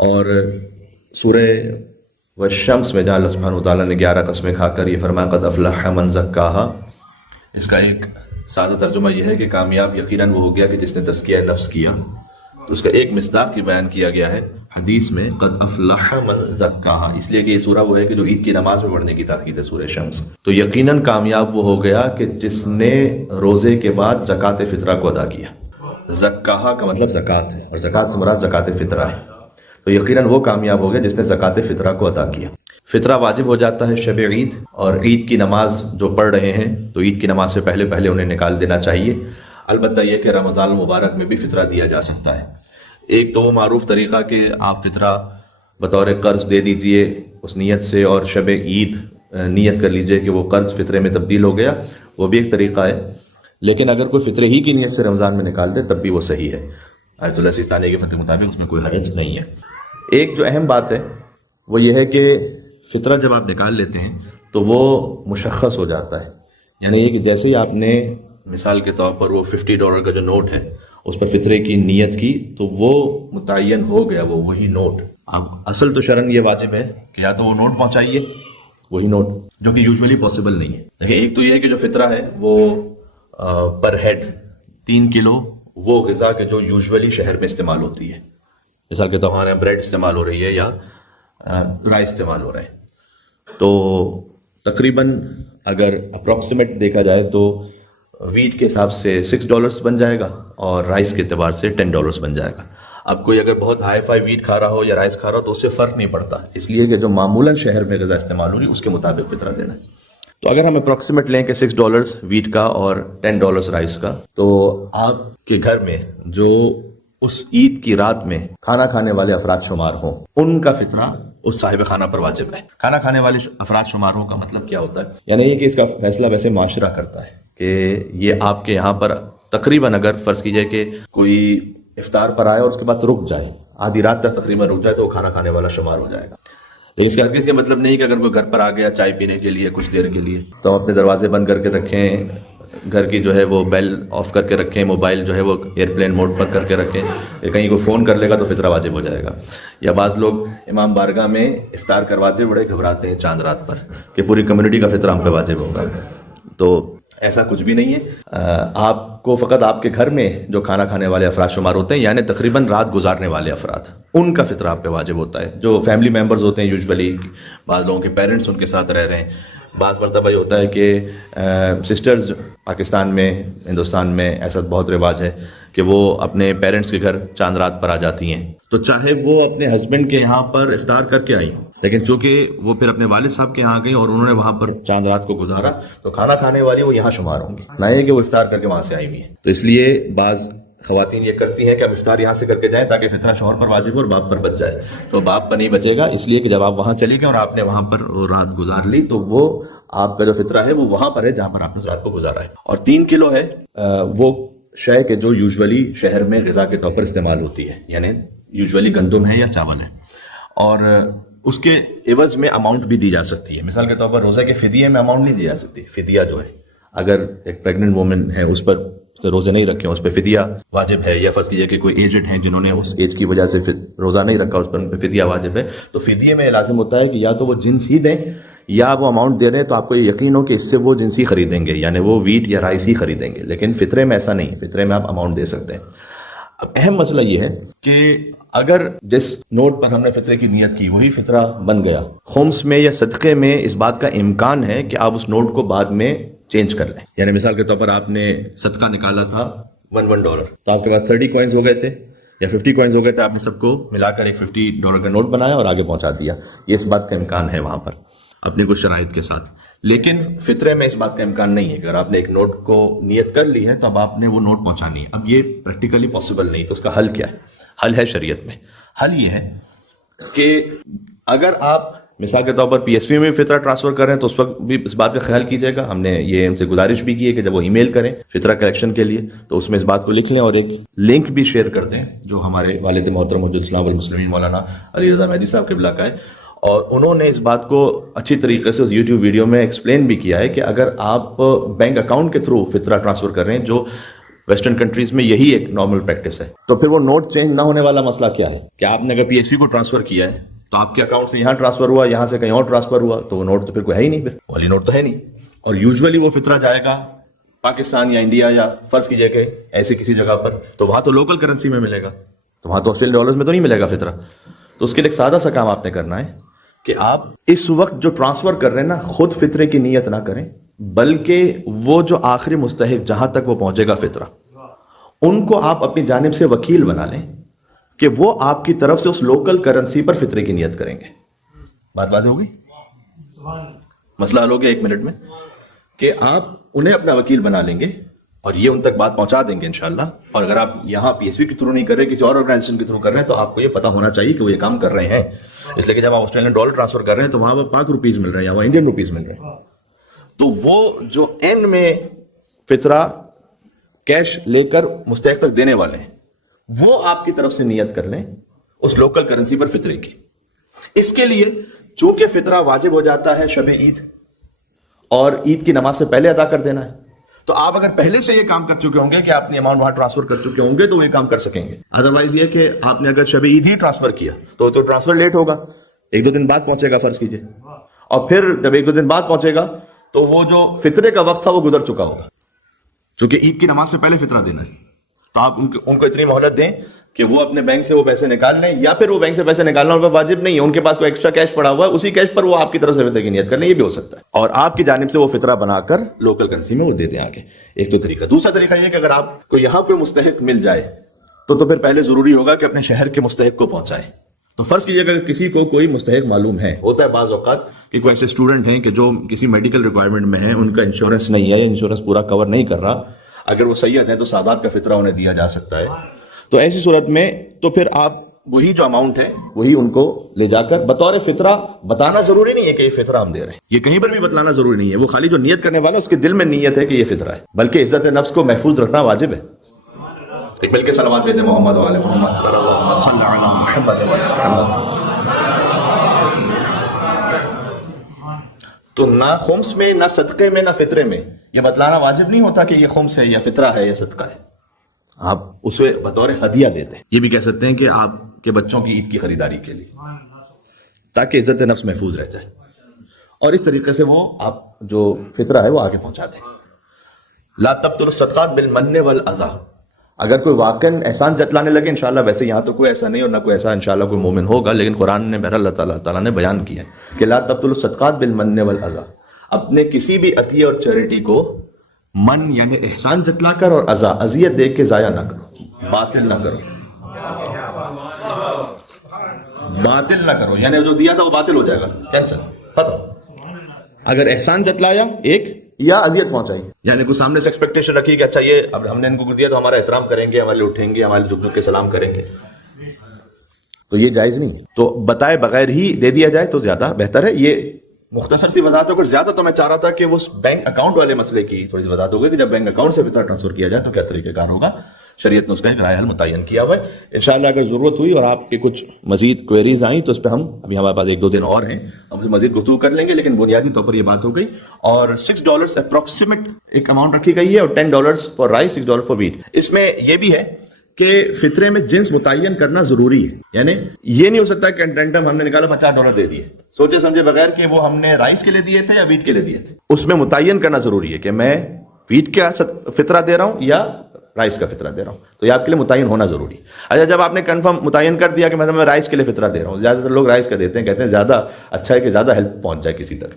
اور سورہ والشمس میں جہاں اللہ سبحانہ و تعالیٰ نے 11 قسمیں کھا کر یہ فرمایا قد افلح من زکاہا، اس کا ایک سادہ ترجمہ یہ ہے کہ کامیاب یقیناً وہ ہو گیا کہ جس نے تزکیہ نفس کیا. تو اس کا ایک مصداق کی بیان کیا گیا ہے حدیث میں قد افلح من زکاہا، اس لیے کہ یہ سورہ وہ ہے کہ جو عید کی نماز میں پڑھنے کی تاکید ہے، سورہ شمس. تو یقیناً کامیاب وہ ہو گیا کہ جس نے روزے کے بعد زکوٰۃ فطرہ کو ادا کیا. زکاہا کا مطلب زکوٰۃ ہے، اور زکوٰۃ سے مراد زکوٰۃ فطرہ ہے. تو یقیناً وہ کامیاب ہو گیا جس نے زکوٰۃ فطرہ کو ادا کیا. فطرہ واجب ہو جاتا ہے شب عید، اور عید کی نماز جو پڑھ رہے ہیں تو عید کی نماز سے پہلے پہلے انہیں نکال دینا چاہیے. البتہ یہ کہ رمضان المبارک میں بھی فطرہ دیا جا سکتا ہے. ایک تو وہ معروف طریقہ کہ آپ فطرہ بطور قرض دے دیجئے اس نیت سے، اور شب عید نیت کر لیجئے کہ وہ قرض فطرے میں تبدیل ہو گیا، وہ بھی ایک طریقہ ہے. لیکن اگر کوئی فطرے ہی کی نیت سے رمضان میں نکال دے تب بھی وہ صحیح ہے. آیت اللہ سیستانی کے فتح مطابق اس میں کوئی حرج نہیں ہے. ایک جو اہم بات ہے وہ یہ ہے کہ فطرہ جب آپ نکال لیتے ہیں تو وہ مشخص ہو جاتا ہے. یعنی یہ کہ جیسے ہی آپ نے مثال کے طور پر وہ $50 کا جو نوٹ ہے اس پر فطرے کی نیت کی تو وہ متعین ہو گیا، وہ وہی نوٹ. اب اصل تو شرعاً یہ واجب ہے کہ یا تو وہ نوٹ پہنچائیے، وہی نوٹ، جو کہ یوزولی پاسبل نہیں ہے. لیکن ایک تو یہ ہے کہ جو فطرہ ہے وہ پر ہیڈ 3 کلو وہ غذا کے جو یوزولی شہر میں استعمال ہوتی ہے، مثال کے طور پر ہمارے یہاں بریڈ استعمال ہو رہی ہے یا رائس استعمال ہو رہا ہے، تو تقریباً اگر اپروکسیمیٹ دیکھا جائے تو ویٹ کے حساب سے $6 بن جائے گا اور رائس کے اعتبار سے $10 بن جائے گا. اب کوئی اگر بہت ہائی فائی ویٹ کھا رہا ہو یا رائس کھا رہا ہو تو اس سے فرق نہیں پڑتا، اس لیے کہ جو معمولاً شہر میں غذا استعمال ہو رہی ہے اس کے مطابق فطرہ دینا ہے. تو اگر ہم اپروکسیمیٹ لیں کہ $6 ویٹ کا اور $10 رائس کا، تو آپ کے گھر میں جو اس عید کی رات میں کھانا کھانے والے افراد شمار ہوں ان کا فطرہ اس صاحب خانہ پر واجب ہے. کھانا کھانے والے افراد شمار ہوں کا مطلب کیا ہوتا ہے؟ یعنی یہ کہ اس کا فیصلہ ویسے معاشرہ کرتا ہے کہ یہ آپ کے یہاں پر تقریباً اگر فرض کیجئے کہ کوئی افطار پر آئے اور اس کے بعد رک جائے، آدھی رات تک تقریباً رک جائے، تو وہ کھانا کھانے والا شمار ہو جائے گا. لیکن اس کا ہرگز یہ مطلب نہیں کہ اگر کوئی گھر پر آ گیا چائے پینے کے لیے کچھ دیر کے لیے تو ہم اپنے دروازے بند کر کے رکھیں، گھر کی جو ہے وہ بیل آف کر کے رکھیں، موبائل جو ہے وہ ایئرپلین موڈ پر کر کے رکھیں، کہ کہیں کوئی فون کر لے گا تو فطرہ واجب ہو جائے گا. یا بعض لوگ امام بارگاہ میں افطار کرواتے بڑے گھبراتے ہیں چاند رات پر کہ پوری کمیونٹی کا فطرہ ہم پہ واجب ہوگا. تو ایسا کچھ بھی نہیں ہے. آپ کو فقط آپ کے گھر میں جو کھانا کھانے والے افراد شمار ہوتے ہیں، یعنی تقریباً رات گزارنے والے افراد، ان کا فطرہ آپ پہ واجب ہوتا ہے. جو فیملی ممبرز ہوتے ہیں یوزولی، بعض لوگوں کے پیرنٹس ان کے ساتھ رہ رہے ہیں، بعض مرتبہ یہ ہوتا ہے کہ سسٹرز پاکستان میں، ہندوستان میں ایسا بہت رواج ہے کہ وہ اپنے پیرنٹس کے گھر چاند رات پر آ جاتی ہیں، تو چاہے وہ اپنے ہسبینڈ کے یہاں پر افطار کر کے آئی ہوں، لیکن چونکہ وہ پھر اپنے والد صاحب کے یہاں گئی اور انہوں نے وہاں پر چاند رات کو گزارا، تو کھانا کھانے والی وہ یہاں شمار ہوں گی، نہ یہ کہ وہ افطار کر کے وہاں سے آئی ہوئی ہیں. تو اس لیے بعض خواتین یہ کرتی ہیں کہ ہم افطار یہاں سے کر کے جائیں تاکہ فطرہ شوہر پر واجب ہو اور باپ پر بچ جائے. تو باپ پر نہیں بچے گا، اس لیے کہ جب آپ وہاں چلی گئے اور آپ نے وہاں پر رات گزار لی تو وہ آپ کا جو فطرہ ہے وہ وہاں پر ہے جہاں پر آپ نے رات کو گزارا ہے. اور 3 کلو ہے وہ شے کہ جو یوزولی شہر میں غذا کے طور پر استعمال ہوتی ہے، یعنی یوزولی گندم ہے یا چاول ہے، اور اس کے عوض میں اماؤنٹ بھی دی جا سکتی ہے. مثال کے طور پر روزہ کے فدیے میں اماؤنٹ نہیں دی جا سکتی. فدیہ جو ہے، اگر ایک پریگننٹ وومن ہے اس پر روزے نہیں رکھے، اس پہ فدیہ واجب ہے، یا فرض کیجئے کہ کوئی ایجڈ ہیں جنہوں نے اس ایج کی وجہ سے روزہ نہیں رکھا، اس پر فدیہ واجب ہے، تو فدیے میں لازم ہوتا ہے کہ یا تو وہ جنس ہی دیں یا وہ اماؤنٹ دے رہے ہیں تو آپ کو یہ یقین ہو کہ اس سے وہ جنس ہی خریدیں گے، یعنی وہ ویٹ یا رائس ہی خریدیں گے. لیکن فطرے میں ایسا نہیں، فطرے میں آپ اماؤنٹ دے سکتے ہیں. اب اہم مسئلہ یہ ہے کہ اگر جس نوٹ پر ہم نے فطرے کی نیت کی وہی فطرہ بن گیا، خمس میں یا صدقے میں اس بات کا امکان ہے کہ آپ اس نوٹ کو بعد میں چینج کر لیں. یعنی مثال کے طور پر آپ نے صدقہ نکالا تھا $1 تو آپ کے پاس 30 کوائنز ہو گئے تھے یا 50 کوائنز ہو گئے تھے، آپ نے سب کو ملا کر ایک $50 کا نوٹ بنایا اور آگے پہنچا دیا. یہ اس بات کا امکان ہے وہاں پر اپنے کچھ شرائط کے ساتھ. لیکن فطرے میں اس بات کا امکان نہیں ہے. اگر آپ نے ایک نوٹ کو نیت کر لی ہے تو اب آپ نے وہ نوٹ پہنچانی ہے. اب یہ پریکٹیکلی پاسبل نہیں، تو اس کا حل کیا ہے؟ حل ہے شریعت میں. حل یہ ہے کہ اگر آپ مثال کے طور پر PSV میں فطرہ ٹرانسفر کر رہے ہیں تو اس وقت بھی اس بات کا خیال کیجیے گا. ہم نے یہ ان سے گزارش بھی کی ہے کہ جب وہ ای میل کریں فطرہ کلیکشن کے لیے تو اس میں اس بات کو لکھ لیں اور ایک لنک بھی شیئر کر دیں جو ہمارے والد محترم حجۃ الاسلام والمسلمین مولانا علی رضا مہدی صاحب قبلہ کا ہے. اور انہوں نے اس بات کو اچھی طریقے سے اس یوٹیوب ویڈیو میں ایکسپلین بھی کیا ہے کہ اگر آپ بینک اکاؤنٹ کے تھرو فطرہ ٹرانسفر کر رہے ہیں جو ویسٹرن کنٹریز میں یہی ایک نارمل پریکٹس ہے. تو پھر وہ نوٹ چینج نہ ہونے والا مسئلہ کیا ہے کہ آپ نے اگر پی ایس پی کو ٹرانسفر کیا ہے تو آپ کے اکاؤنٹ سے یہاں ٹرانسفر ہوا, یہاں سے کہیں اور ٹرانسفر ہوا, تو وہ نوٹ تو پھر کوئی ہے ہی نہیں, پھر والی نوٹ تو ہے نہیں. اور یوزولی وہ فطرہ جائے گا پاکستان یا انڈیا یا فرض کیجئے کہ ایسی کسی جگہ پر, تو وہاں تو لوکل کرنسی میں ملے گا, تو وہاں تو آسٹریلین ڈالرز میں تو نہیں ملے گا فطرہ. تو اس کے لیے ایک سادہ سا کام آپ نے کرنا ہے کہ آپ اس وقت جو ٹرانسفر کر رہے ہیں نا, خود فطرے کی نیت نہ کریں, بلکہ وہ جو آخری مستحق جہاں تک وہ پہنچے گا فطرہ, ان کو آپ اپنی جانب سے وکیل بنا لیں کہ وہ آپ کی طرف سے اس لوکل کرنسی پر فطرے کی نیت کریں گے. بات واضح ہوگی؟ مسئلہ حل ہو گیا 1 منٹ میں, کہ آپ انہیں اپنا وکیل بنا لیں گے اور یہ ان تک بات پہنچا دیں گے انشاءاللہ. اور اگر آپ یہاں پی ایس پی کے تھرو نہیں کر رہے, کسی اور آرگنائزیشن کے تھرو کر رہے ہیں, تو آپ کو یہ پتا ہونا چاہیے کہ وہ یہ کام کر رہے ہیں. اس لیے کہ جب آپ آسٹریلین ڈالر ٹرانسفر کر رہے ہیں تو وہاں پاک روپیز مل رہے ہیں یا وہاں انڈین روپیز مل رہے ہیں, تو وہ جو اینڈ میں فطرہ کیش لے کر مستحق تک دینے والے ہیں, وہ آپ کی طرف سے نیت کر لیں اس لوکل کرنسی پر فطرے کی. اس کے لیے چونکہ فطرہ واجب ہو جاتا ہے شب عید, اور عید کی نماز سے پہلے ادا کر دینا ہے, تو آپ اگر پہلے سے یہ کام کر چکے ہوں گے کہ آپ نے اماؤنٹ وہاں ٹرانسفر کر چکے ہوں گے تو وہ یہ کام کر سکیں گے. ادروائز یہ کہ آپ نے اگر شب عید ہی ٹرانسفر کیا تو ٹرانسفر لیٹ ہوگا, 1-2 دن بعد پہنچے گا فرض کیجئے, اور پھر جب 1-2 دن بعد پہنچے گا تو وہ جو فطرے کا وقت تھا وہ گزر چکا ہوگا, چونکہ عید کی نماز سے پہلے فطرہ دینا ہے. تو آپ ان کو اتنی مہلت دیں کہ وہ اپنے بینک سے وہ پیسے نکال لیں, یا پھر وہ بینک سے پیسے نکالنا ان پر واجب نہیں ہے, ان کے پاس کوئی ایکسٹرا کیش پڑا ہوا ہے, اسی کیش پر وہ آپ کی طرف سے فطرے کی نیت کر لیں, یہ بھی ہو سکتا ہے. اور آپ کی جانب سے وہ فطرہ بنا کر لوکل کرنسی میں وہ دے دیں آگے. ایک تو طریقہ. دوسرا طریقہ یہ کہ اگر آپ کو یہاں پہ مستحق مل جائے تو پھر پہلے ضروری ہوگا کہ اپنے شہر کے مستحق کو پہنچائے. تو فرض کیجیے اگر کسی کو کوئی مستحق معلوم ہے, ہوتا ہے بعض اوقات کہ کوئی ایسے اسٹوڈنٹ ہیں کہ جو کسی میڈیکل ریکوائرمنٹ میں ہیں, ان کا انشورنس نہیں ہے, انشورنس پورا کور نہیں کر رہا, اگر وہ سید ہیں تو سادات کا فطرہ انہیں دیا جا سکتا ہے. تو ایسی صورت میں تو پھر آپ وہی جو اماؤنٹ ہے وہی ان کو لے جا کر بطور فطرہ, بتانا ضروری نہیں ہے کہ یہ فطرہ ہم دے رہے ہیں, یہ کہیں پر بھی بتلانا ضروری نہیں ہے, وہ خالی جو نیت کرنے والا اس کے دل میں نیت ہے کہ یہ فطرہ ہے, بلکہ عزت نفس کو محفوظ رکھنا واجب ہے. ایک مل کے صلوات بھیجیں محمد و آل محمد, اللہم صل علی محمد و آل محمد. تو نہ خمس میں, نہ صدقے میں, نہ فطرے میں یہ بتلانا واجب نہیں ہوتا کہ یہ خمس ہے یا فطرہ ہے یا صدقہ ہے, آپ اسے بطور ہدیہ دیتے ہیں. یہ بھی کہہ سکتے ہیں کہ آپ کے بچوں کی عید کی خریداری کے لیے, تاکہ عزت نفس محفوظ رہ جائے, اور اس طریقے سے وہ آپ جو فطرہ ہے وہ آگے پہنچا دیں. لا تبطلوا الصدقات بالمن والاذى. اگر کوئی واقعاً احسان جتلانے لگے, انشاءاللہ ویسے یہاں تو کوئی ایسا نہیں اور نہ کوئی ایسا انشاءاللہ کوئی مومن ہوگا, لیکن قرآن نے بہرحال اللہ تعالیٰ نے بیان کیا ہے کہ لا تبطلوا الصدقات بالمن والاذى. اپنے کسی بھی عطیہ اور چیریٹی کو من یعنی احسان جتلا کر اور اذا اذیت دے کے ضائع نہ کرو, باطل نہ کرو. باطل نہ کرو یعنی جو دیا تھا وہ باطل ہو جائے گا, کینسل, ختم. اگر احسان جتلایا ایک یا اذیت پہنچائی, یعنی کوئی سامنے سے ایکسپیکٹیشن رکھی کہ اچھا یہ اب ہم نے ان کو دیا تو ہمارا احترام کریں گے, ہمارے اٹھیں گے, ہمارے جھک جھک کے سلام کریں گے, تو یہ جائز نہیں. تو بتائے بغیر ہی دے دیا جائے تو زیادہ بہتر ہے. یہ مختصر سی وضاحت ہو کر, زیادہ تو میں چاہ رہا تھا کہ اس بینک اکاؤنٹ والے مسئلے کی تھوڑی سی وضاحت ہو گئی کہ جب بینک اکاؤنٹ سے فطرہ ٹرانسفر کیا جائے تو کیا طریقہ کار ہوگا. شریعت نے اس کا ایک رائے حل متعین کیا ہوا ہے. انشاءاللہ اگر ضرورت ہوئی اور آپ کے کچھ مزید کوئریز آئیں تو اس پہ ہم ابھی ہمارے پاس 1-2 دن اور ہیں, ہم مزید گفتگو کر لیں گے, لیکن بنیادی طور پر یہ بات ہو گئی. اور $6 اپروکسیمیٹ ایک اماؤنٹ رکھی گئی ہے, اور $10 فار رائس, $6 فار ویٹ. اس میں یہ بھی ہے کہ فطرے میں جنس متعین کرنا ضروری ہے, یعنی یہ نہیں ہو سکتا کہ رینڈم ہم نے نکالا $50 دے دیے سوچے سمجھے بغیر کہ وہ ہم نے رائس کے لیے دیے تھے یا ویٹ کے لیے دیے تھے. اس میں متعین کرنا ضروری ہے کہ میں ویٹ کا فطرہ دے رہا ہوں یا رائس کا فطرہ دے رہا ہوں, تو یہ آپ کے لیے متعین ہونا ضروری ہے. اچھا, جب آپ نے کنفرم متعین کر دیا کہ مثلا میں رائس کے لیے فطرہ دے رہا ہوں, زیادہ تر لوگ رائس کا دیتے ہیں, کہتے ہیں زیادہ اچھا ہے کہ زیادہ ہیلپ پہنچ جائے کسی تک.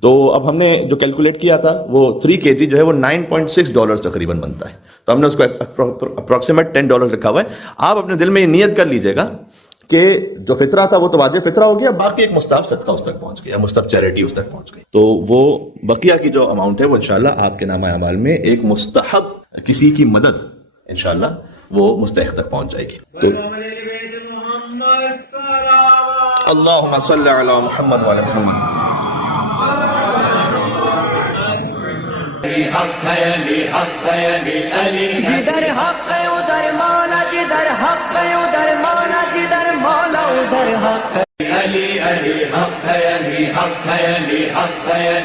تو اب ہم نے جو کیلکولیٹ کیا تھا وہ 3 kg جو ہے وہ $9.6 تقریباً بنتا ہے, تو ہم نے اس کو اپروکسیمیٹ $10 رکھا ہوا ہے. آپ اپنے دل میں یہ نیت کر لیجئے گا کہ جو فطرہ تھا وہ تو واجب فطرہ ہو گیا, باقی ایک مستحب صدقہ اس تک پہنچ گیا, مستحب چیریٹی اس تک پہنچ گئی, تو وہ بقیہ کی جو اماؤنٹ ہے وہ انشاءاللہ آپ کے نامہ اعمال میں ایک مستحب کسی کی مدد انشاءاللہ وہ مستحق تک پہنچ جائے گی. تو اللہم صل علی محمد و علی محمد. جدھر حق ہے ادھر مولا, جدھر حق ہے ادھر مولا, جدھر مولا ادھر حق ہے. علی علی حق ہے, علی حق ہے, علی حق ہے.